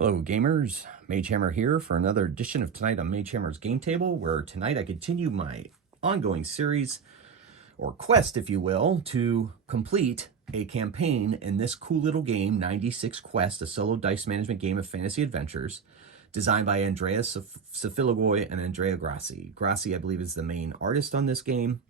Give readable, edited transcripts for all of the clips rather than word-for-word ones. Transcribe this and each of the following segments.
Hello gamers, Magehammer here for another edition of Tonight on Magehammer's Game Table, where tonight I continue my ongoing series, or quest if you will, to complete a campaign in this cool little game, 96 Quest, a solo dice management game of fantasy adventures, designed by Andrea Safilogoi and Andrea Grassi. Grassi, I believe, is the main artist on this game,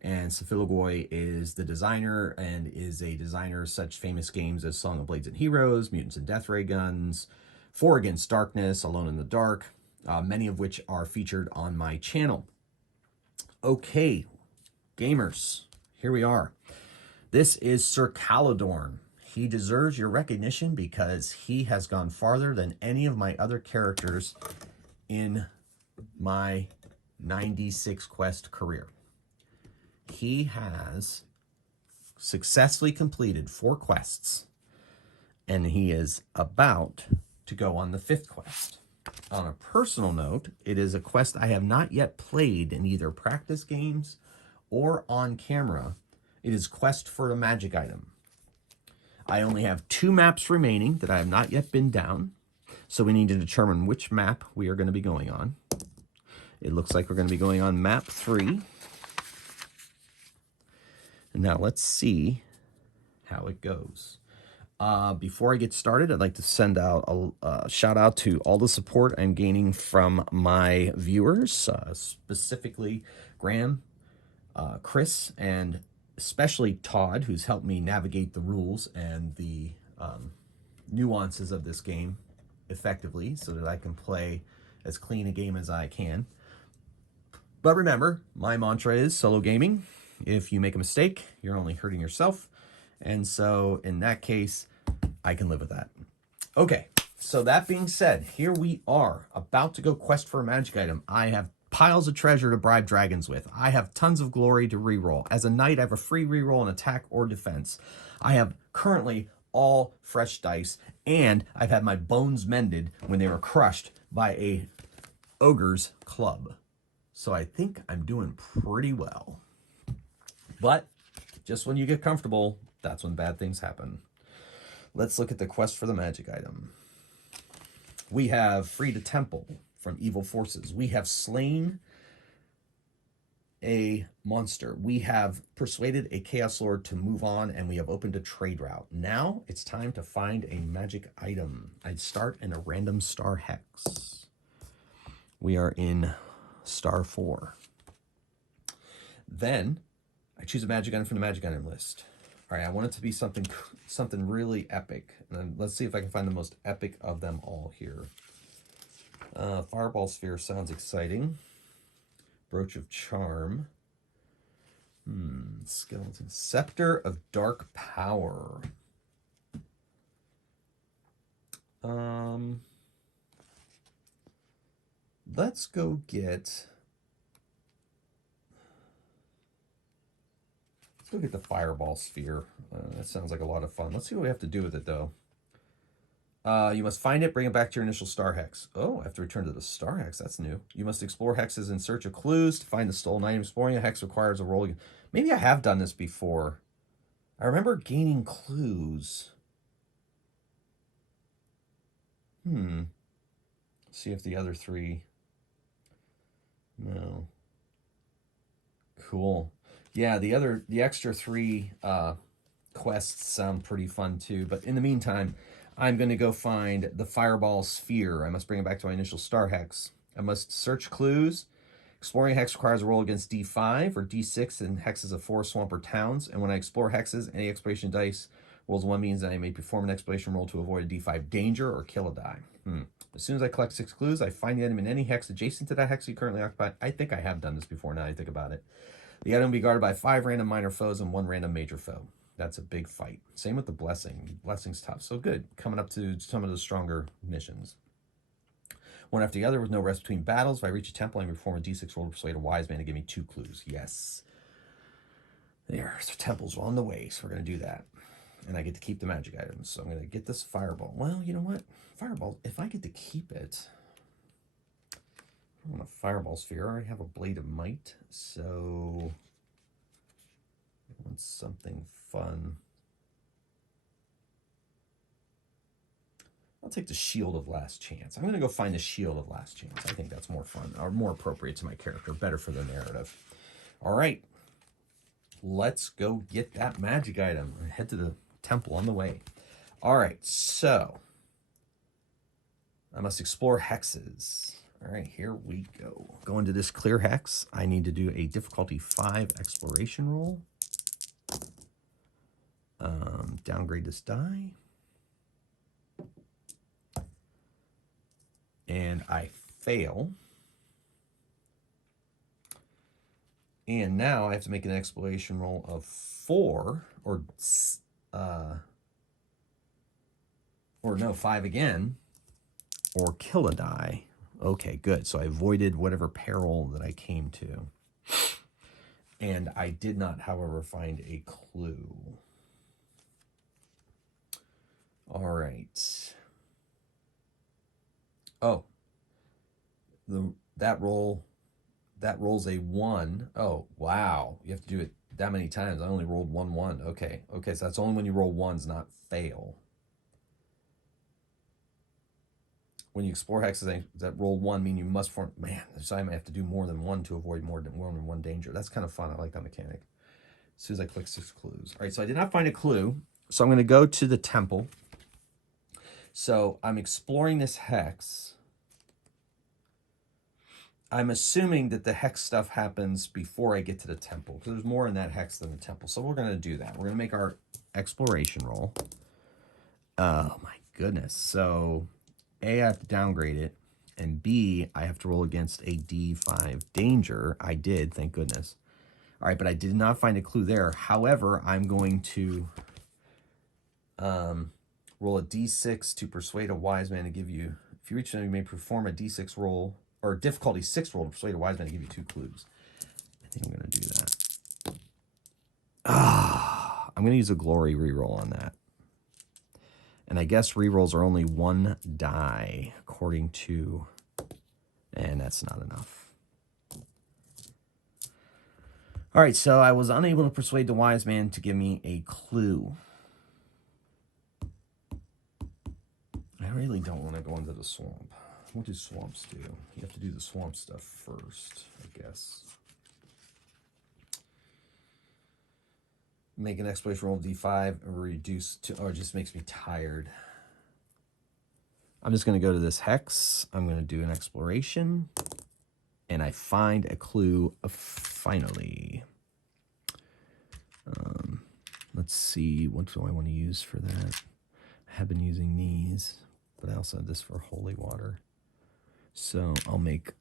and Safilogoi is the designer and is a designer of such famous games as Song of Blades and Heroes, Mutants and Death Ray Guns, Four Against Darkness, Alone in the Dark, many of which are featured on my channel. Okay, gamers, here we are. This is Sir Caladorn. He deserves your recognition because he has gone farther than any of my other characters in my 96 Quest career. He has successfully completed 4 quests, and he is about to go on the 5th quest. On a personal note, it is a quest I have not yet played in either practice games or on camera. It is Quest for a Magic Item. I only have 2 maps remaining that I have not yet been down, so we need to determine which map we are going to be going on. It looks like we're going to be going on map 3. And now let's see how it goes. Before I get started, I'd like to send out a shout out to all the support I'm gaining from my viewers, specifically Graham, Chris, and especially Todd, who's helped me navigate the rules and the nuances of this game effectively so that I can play as clean a game as I can. But remember, my mantra is solo gaming. If you make a mistake, you're only hurting yourself. And so in that case, I can live with that. Okay, so that being said, here we are about to go quest for a magic item. I have piles of treasure to bribe dragons with. I have tons of glory to reroll. As a knight, I have a free reroll in attack or defense. I have currently all fresh dice, and I've had my bones mended when they were crushed by a ogre's club. So I think I'm doing pretty well. But just when you get comfortable, that's when bad things happen. Let's look at the quest for the magic item. We have freed a temple from evil forces. We have slain a monster. We have persuaded a chaos lord to move on, and we have opened a trade route. Now it's time to find a magic item. I'd start in a random star hex. We are in star 4. Then I choose a magic item from the magic item list. All right, I want it to be something really epic. And let's see if I can find the most epic of them all here. Fireball Sphere sounds exciting. Brooch of Charm. Skeleton. Scepter of Dark Power. Let's go get... Let's go get the Fireball Sphere. That sounds like a lot of fun. Let's see what we have to do with it, though. You must find it, bring it back to your initial star hex. Oh, I have to return to the star hex. That's new. You must explore hexes in search of clues to find the stolen item. Exploring a hex requires a roll. Maybe I have done this before. I remember gaining clues. See if the other 3... No. Cool. Yeah, the extra 3 quests sound pretty fun too. But in the meantime, I'm going to go find the Fireball Sphere. I must bring it back to my initial star hex. I must search clues. Exploring a hex requires a roll against D5 or D6 in hexes of forest, swamp, or towns. And when I explore hexes, any exploration dice rolls 1 means that I may perform an exploration roll to avoid a D5 danger or kill a die. As soon as I collect 6 clues, I find the item in any hex adjacent to that hex you currently occupy. I think I have done this before now that I think about it. The item will be guarded by 5 random minor foes and 1 random major foe. That's a big fight. Same with the blessing. Blessing's tough. So good. Coming up to some of the stronger missions. One after the other with no rest between battles. If I reach a temple, I can perform a D6 roll to persuade a wise man to give me 2 clues. Yes. There's the temple's on the way, so we're going to do that. And I get to keep the magic items. So I'm going to get this fireball. Well, you know what? Fireball, if I get to keep it... I want a Fireball Sphere. I already have a Blade of Might, so I want something fun. I'll take the Shield of Last Chance. I'm going to go find the Shield of Last Chance. I think that's more fun, or more appropriate to my character, better for the narrative. All right. Let's go get that magic item. Head to the temple on the way. All right, so I must explore hexes. All right, here we go. Go into this clear hex. I need to do a difficulty 5 exploration roll. Downgrade this die. And I fail. And now I have to make an exploration roll of 4, or no, 5 again, or kill a die. Okay, good. So I avoided whatever peril that I came to. And I did not, however, find a clue. All right. Oh, that rolls a 1. Oh, wow. You have to do it that many times. I only rolled 1 1. Okay. Okay, so that's only when you roll ones, not fail. When you explore hexes that roll 1 mean you must form... Man, so I might have to do more than 1 to avoid more than 1 danger. That's kind of fun. I like that mechanic. As soon as I click 6 clues. All right, so I did not find a clue. So I'm going to go to the temple. So I'm exploring this hex. I'm assuming that the hex stuff happens before I get to the temple, because there's more in that hex than the temple. So we're going to do that. We're going to make our exploration roll. Oh, my goodness. So A, I have to downgrade it, and B, I have to roll against a D5 danger. I did, thank goodness. All right, but I did not find a clue there. However, I'm going to roll a D6 to persuade a wise man to give you... If you reach them, you may perform a D6 roll, or difficulty 6 roll to persuade a wise man to give you 2 clues. I think I'm going to do that. I'm going to use a glory reroll on that. And I guess rerolls are only 1 die, according to... And that's not enough. All right, so I was unable to persuade the wise man to give me a clue. I really don't want to go into the swamp. What do swamps do? You have to do the swamp stuff first, I guess. Make an exploration roll D5 and reduce to... Oh, it just makes me tired. I'm just going to go to this hex. I'm going to do an exploration. And I find a clue finally. Let's see. What do I want to use for that? I have been using these, but I also have this for holy water. So I'll make...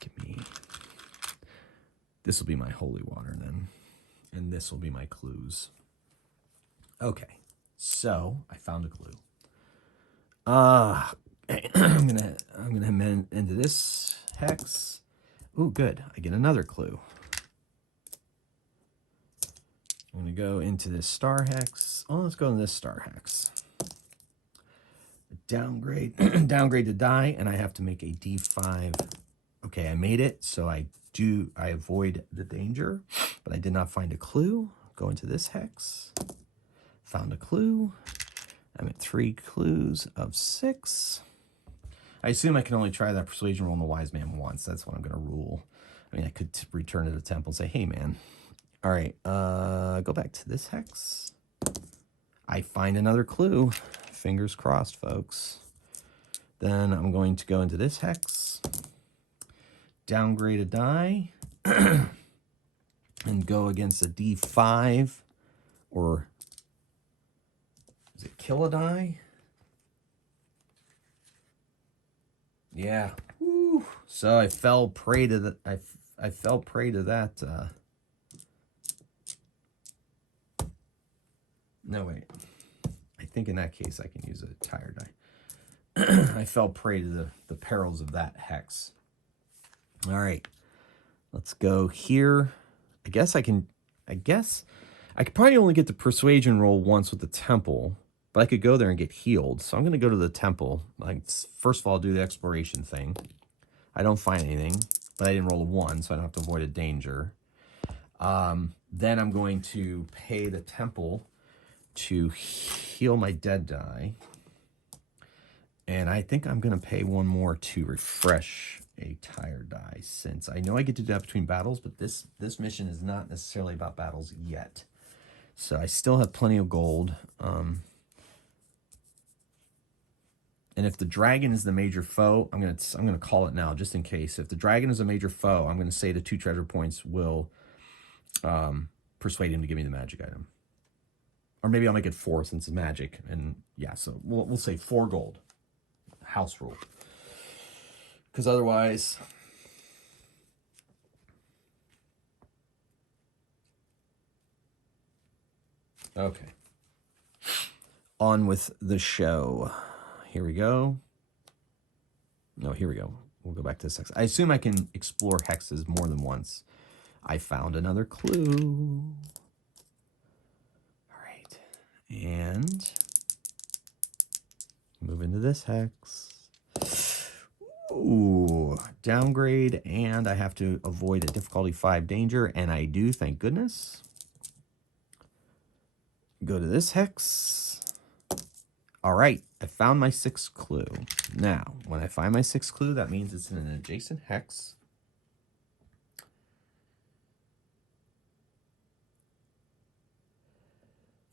give me... This will be my holy water then. And this will be my clues. Okay. So I found a clue. I'm gonna amend into this hex. Ooh, good. I get another clue. I'm gonna go into this star hex. Oh, let's go into this star hex. Downgrade, downgrade the die, and I have to make a D5. Okay, I made it, so I avoid the danger, but I did not find a clue. Go into this hex. Found a clue. I'm at 3 clues of 6. I assume I can only try that persuasion roll on the wise man once. That's what I'm going to rule. I mean, I could return to the temple and say, hey, man. All right, go back to this hex. I find another clue. Fingers crossed, folks. Then I'm going to go into this hex. Downgrade a die. And go against a D5. Or... Is it kill a die? Yeah. Woo. So I fell prey to the I fell prey to that no wait. I think in that case I can use a tire die. I fell prey to the perils of that hex. All right. Let's go here. I could probably only get the persuasion roll once with the temple. But I could go there and get healed. So I'm going to go to the temple. Like, first of all, I'll do the exploration thing. I don't find anything, but I didn't roll a 1, so I don't have to avoid a danger. Then I'm going to pay the temple to heal my dead die. And I think I'm going to pay 1 more to refresh a tired die, since I know I get to do that between battles, but this mission is not necessarily about battles yet. So I still have plenty of gold. And if the dragon is the major foe, I'm gonna call it now, just in case. If the dragon is a major foe, I'm gonna say the 2 treasure points will persuade him to give me the magic item. Or maybe I'll make it 4 since it's magic. And yeah, so we'll say 4 gold. House rule. Because otherwise, okay. On with the show. Here we go. No, here we go. We'll go back to this hex. I assume I can explore hexes more than once. I found another clue. All right. And move into this hex. Ooh, downgrade, and I have to avoid a difficulty 5 danger, and I do, thank goodness. Go to this hex. All right, I found my 6th clue. Now, when I find my 6th clue, that means it's in an adjacent hex.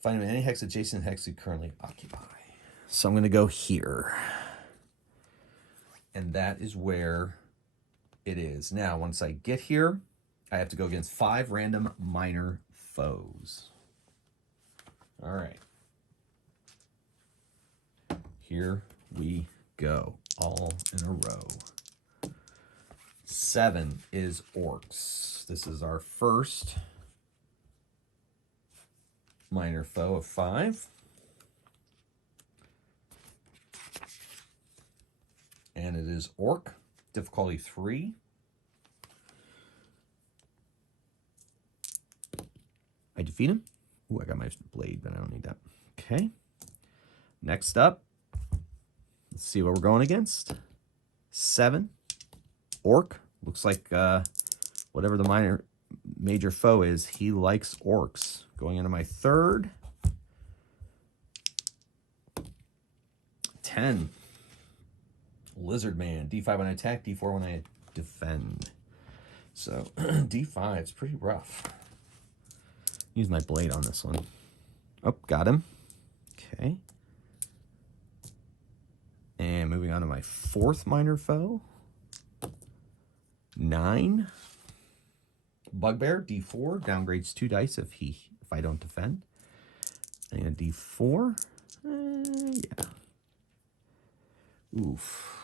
Find any hex adjacent hex you currently occupy. So I'm going to go here. And that is where it is. Now, once I get here, I have to go against 5 random minor foes. All right. Here we go, all in a row. 7 is orcs. This is our first minor foe of 5. And it is orc, difficulty 3. I defeat him. Ooh, I got my blade, but I don't need that. Okay. Next up, let's see what we're going against. 7, orc. Looks like whatever the major foe is, he likes orcs. Going into my 3rd. 10. Lizard Man. D5 when I attack, D4 when I defend. So D5 is pretty rough. Use my blade on this one. Oh, got him. Okay. And moving on to my 4th minor foe. 9. Bugbear, D4. Downgrades 2 dice if I don't defend. And a D4. Yeah. Oof.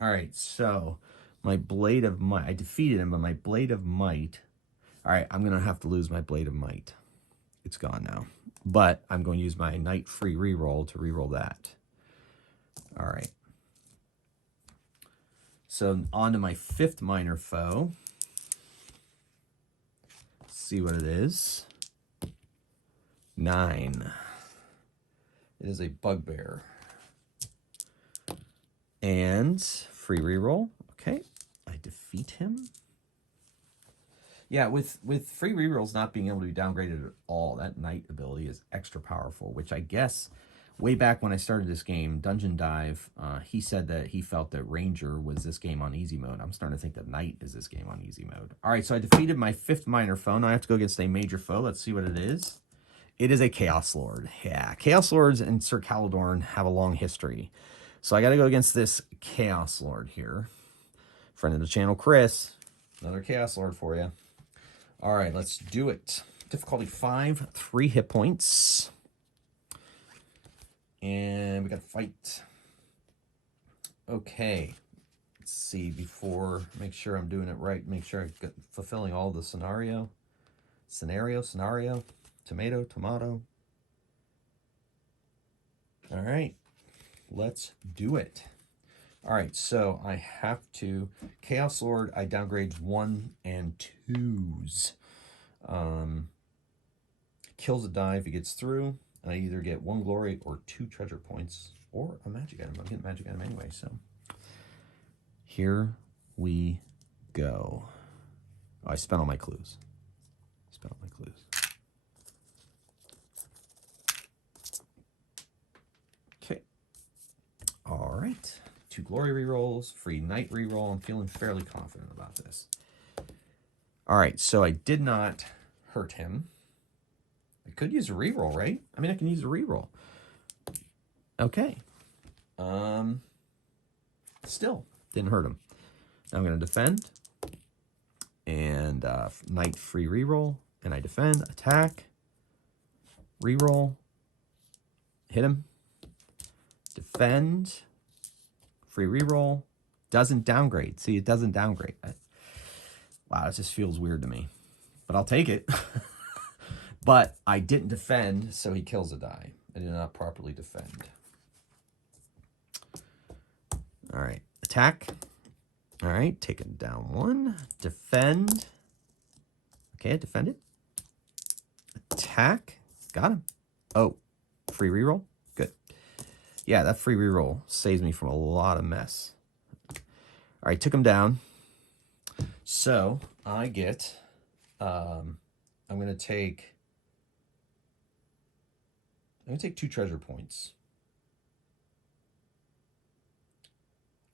All right, so my Blade of Might. I defeated him, but my Blade of Might. All right, I'm going to have to lose my Blade of Might. It's gone now. But I'm going to use my Night free reroll to reroll that. All right. So on to my 5th minor foe. Let's see what it is. 9. It is a Bugbear. And free reroll. Okay, I defeat him. Yeah, with free rerolls not being able to be downgraded at all, that Knight ability is extra powerful, which I guess way back when I started this game, Dungeon Dive, he said that he felt that Ranger was this game on easy mode. I'm starting to think that Knight is this game on easy mode. All right, so I defeated my 5th minor foe. Now I have to go against a major foe. Let's see what it is. It is a Chaos Lord. Yeah, Chaos Lords and Sir Caladorn have a long history. So I got to go against this Chaos Lord here. Friend of the channel, Chris. Another Chaos Lord for you. All right, let's do it. Difficulty 5, 3 hit points. And we got to fight. Okay. Let's see, before, make sure I'm doing it right. Make sure I'm fulfilling all the scenario. Tomato. All right. Let's do it. All right, so I have to... Chaos Lord, I downgrade 1 and 2s. Kills a die if he gets through. And I either get 1 glory or 2 treasure points. Or a magic item. I'm getting a magic item anyway, so... Here we go. Oh, I spent all my clues. right. 2 glory rerolls, free knight reroll. I'm feeling fairly confident about this. All right, so I did not hurt him. I could use a reroll, right? I mean, I can use a reroll. Okay. Still didn't hurt him. Now I'm going to defend. And knight free reroll. And I defend, attack, reroll, hit him, defend, free reroll, doesn't downgrade. See, it doesn't downgrade. Wow, it just feels weird to me. But I'll take it. But I didn't defend, so he kills a die. I did not properly defend. All right, attack. All right, take him down 1. Defend. Okay, I defended. Attack. Got him. Oh, free reroll. Good. Yeah, that free reroll saves me from a lot of mess. All right, took him down. So I get, I'm going to take 2 treasure points.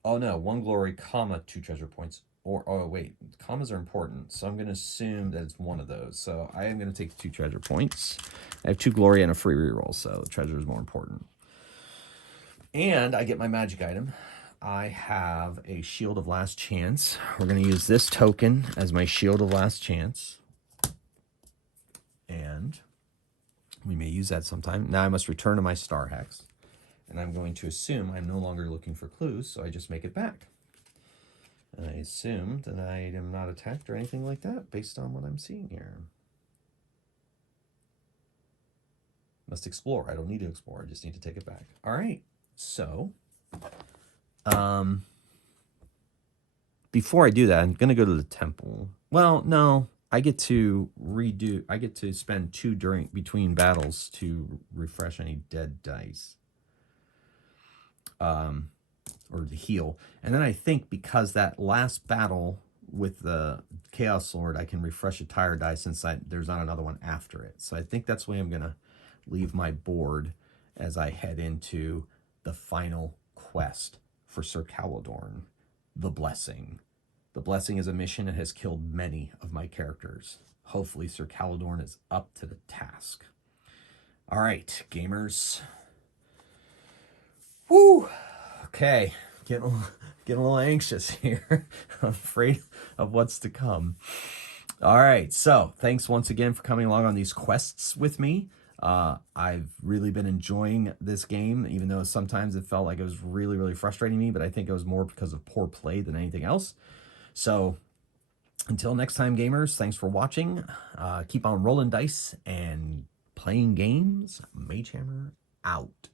Oh no, 1 glory, comma, 2 treasure points. Or, oh wait, commas are important. So I'm going to assume that it's one of those. So I am going to take 2 treasure points. I have 2 glory and a free reroll, so treasure is more important. And I get my magic item. I have a shield of last chance. We're going to use this token as my shield of last chance. And we may use that sometime. Now I must return to my star hex. And I'm going to assume I'm no longer looking for clues, so I just make it back. And I assume that I am not attacked or anything like that based on what I'm seeing here. Must explore. I don't need to explore. I just need to take it back. All right. So, before I do that, I'm going to go to the temple. Well, no. I get to spend 2 between battles to refresh any dead dice. Or to heal. And then I think because that last battle with the Chaos Lord, I can refresh a tire die since there's not another one after it. So I think that's the way I'm going to leave my board as I head into the final quest for Sir Caladorn, the Blessing. The Blessing is a mission that has killed many of my characters. Hopefully Sir Caladorn is up to the task. All right, gamers. Woo! Okay, getting a little anxious here. I'm afraid of what's to come. All right, so thanks once again for coming along on these quests with me. I've really been enjoying this game, even though sometimes it felt like it was really, really frustrating me, but I think it was more because of poor play than anything else. So until next time, gamers, thanks for watching. Keep on rolling dice and playing games. Magehammer out.